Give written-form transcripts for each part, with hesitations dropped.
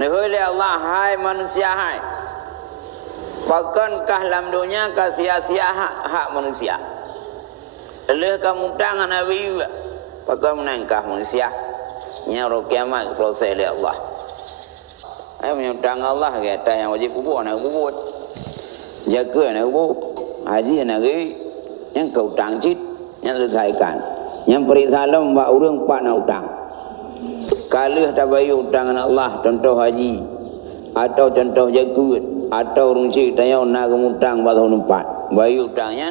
Nihoi Allah hai manusia hai. Bukankah dalam dunia ka sia-sia hak manusia. Eleh kamu tangan Nabi juga. Pakai menangkah manusia. Nya ro kiamat proses oleh Allah. Ai menyutang Allah kata yang wajib kubur nak kubur. Jaga nak kubur. Haji nak pergi. Yang kau utang cit, yang selesaikan. Yang beri salam buat orang pak nak utang. Kalau tak bayar utang Allah, contoh haji atau contoh jagut atau orang cik tanya nak utang batau numpat. Bayar utangnya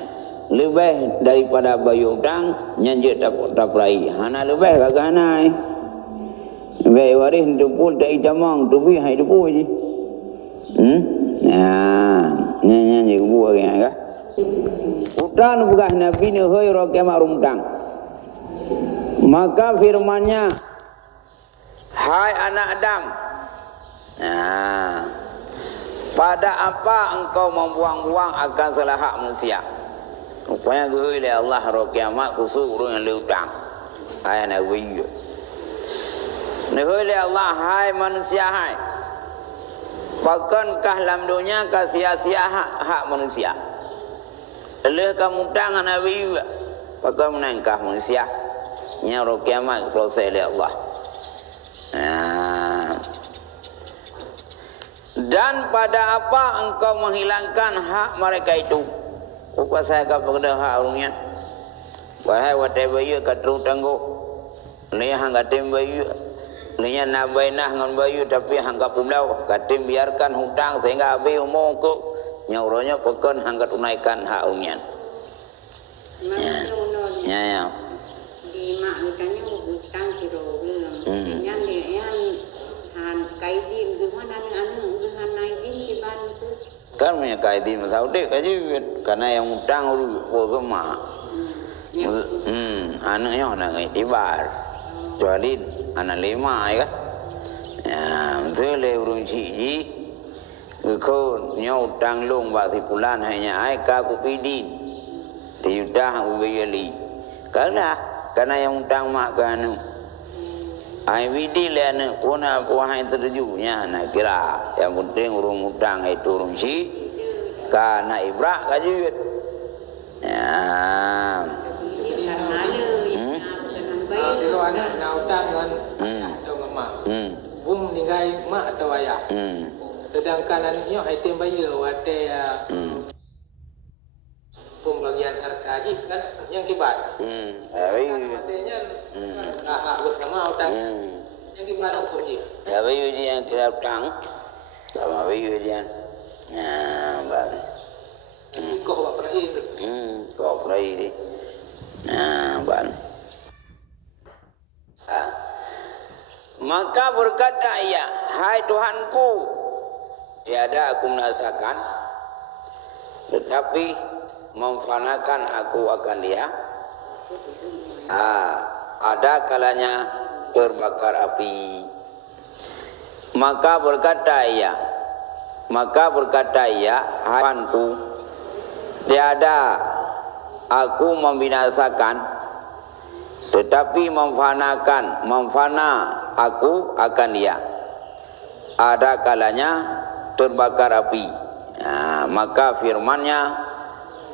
lebih daripada bayar utang nyanjut tak perai. Hana lebih kagak hana. Bayar waris dupul tak ijamang tubi hai dupul je. Nah, nyanyi kubur kan? Utang bukan Nabi ni hoi rokemak rumtang. Maka firmannya, hai anak Adam, pada apa engkau membuang-buang akan salah hak manusia? Rupanya gue oleh Allah roh kiamat kusuk urung yang leutang. Hai anak gue. Gue oleh Allah hai manusia hai. Bukankah dalam dunia ka sia-sia hak manusia? Eleh kamu tangan Nabi juga. Pakai menangkah manusia. Nya roh kiamat proses oleh Allah. Dan pada apa engkau menghilangkan hak mereka itu? Upah saya kepada hak orangnya. Wahai watai bayu katru tangguh. Lihat hangga tim bayu. Lihat nabainah ngan bayu tapi hangga pulau. Katim biarkan hutang sehingga habis umur ku. Nyauronya kokon hangga tunaikan hak orangnya. Ya. Di mak mitanya hutang kiro bilang. Yang dia han kaidin gimana anu han naidin di bantu. Kan punya kaidin Saudi kaji karena yang hutang uru mak. Anaknya orang itibar. Kecuali anak lima ya kan. Ya, betul urung ciji. Kau nyau hutang long basi pulan hanya ai ka kupidin. Tiudah ubeyali. Karena yang hutang mak kanu. Ai widi lena puna puahai terjunya nak kira yang penting urung hutang itu urung si kana ibrak kajut. Ya. Kalau anak nak hutang dengan atau dengan mak, bung tinggal mak atau ayah. Sedangkan anaknya item bayu ada pembagian harta haji kan yang kibat. Artinya hak bersama hutang yang kibat hukum je. Ya bayu je yang kira hutang, sama bayu je. Nah, bang. Kau buat perahi tu. Kau perahi ni. Nah, bang. Maka berkata ia, hai Tuhanku, tiada aku merasakan, tetapi memfanakan aku akan dia. Ada kalanya terbakar api. Maka berkata ia, hai Tuhanku, tiada aku membinasakan, tetapi memfana aku akan dia. Ada kalanya terbakar api. Maka firmannya,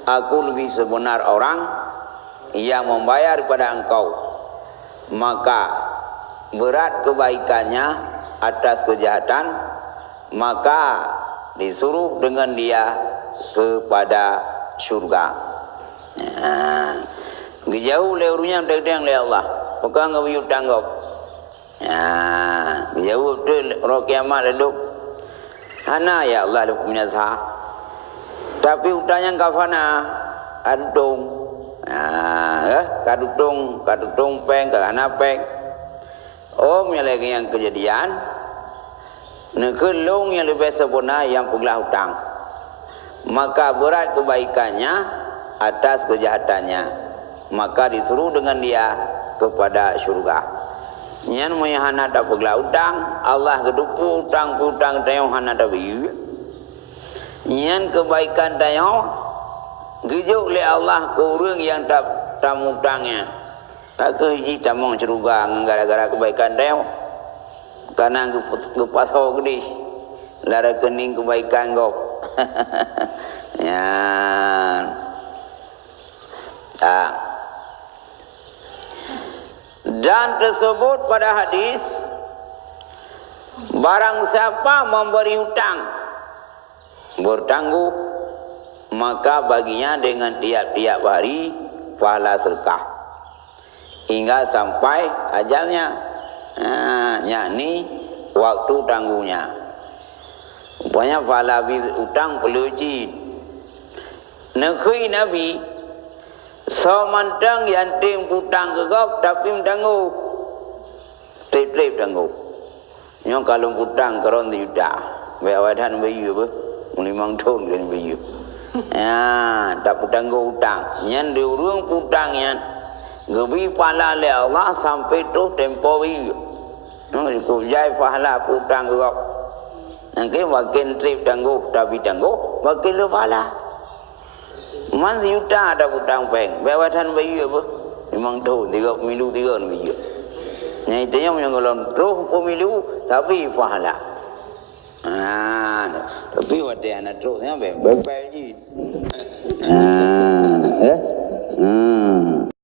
aku lebih sebenar orang yang membayar pada engkau. Maka berat kebaikannya atas kejahatan, maka disuruh dengan dia kepada syurga. Jauh leurunya deng le Allah. Bukan ngawiyut tanggap. Jauh tu roh kiamat leduk. Hana ya Allah lu punya sah. Tapi utangnya kafana kadung. Kadung peng kana peng. Lagi yang kejadian. Nekelung yang lebih sempurna yang peglah hutang. Maka berat kebaikannya atas kejahatannya. Maka disuruh dengan dia kepada syurga. Nyan moy hana tak pegla utang, Allah kedupu utang tayong hana tak biu. Nyan kebaikan tayong gejuk le Allah ke urang yang tak tamu utangnya. Tak ke hiji tamong syurga gara-gara kebaikan tayong. Karena kepas gede. Lara kening kebaikan kau. Ya. Dan tersebut pada hadis, barang siapa memberi hutang bertangguh, maka baginya dengan tiap-tiap hari pahala sedekah hingga sampai ajalnya. Yakni waktu tangguhnya. Rupanya pahala hutang perlu uji. Negeri Nabi semantang yang tim hutang gegap tapi tangguh. Trip tangguh. Nyo kalau hutang keron tidak. Bawadan bayu apa? Memang ton kan bayu. Ya, tak tangguh hutang. Yang diurung hutang yang gebi pahala le Allah sampai tu tempo bayu. Ku jai pahala hutang gegap. Nanti makin trip tangguh tapi tangguh makin le pahala. Man yuta ada hutang peng. Bawadan bayu apa? Memang tu 3 minggu 3 bayu. Yang itu yang mengalami roh pemilu tapi pahala. Tapi waktu anak rohnya baik-baik je.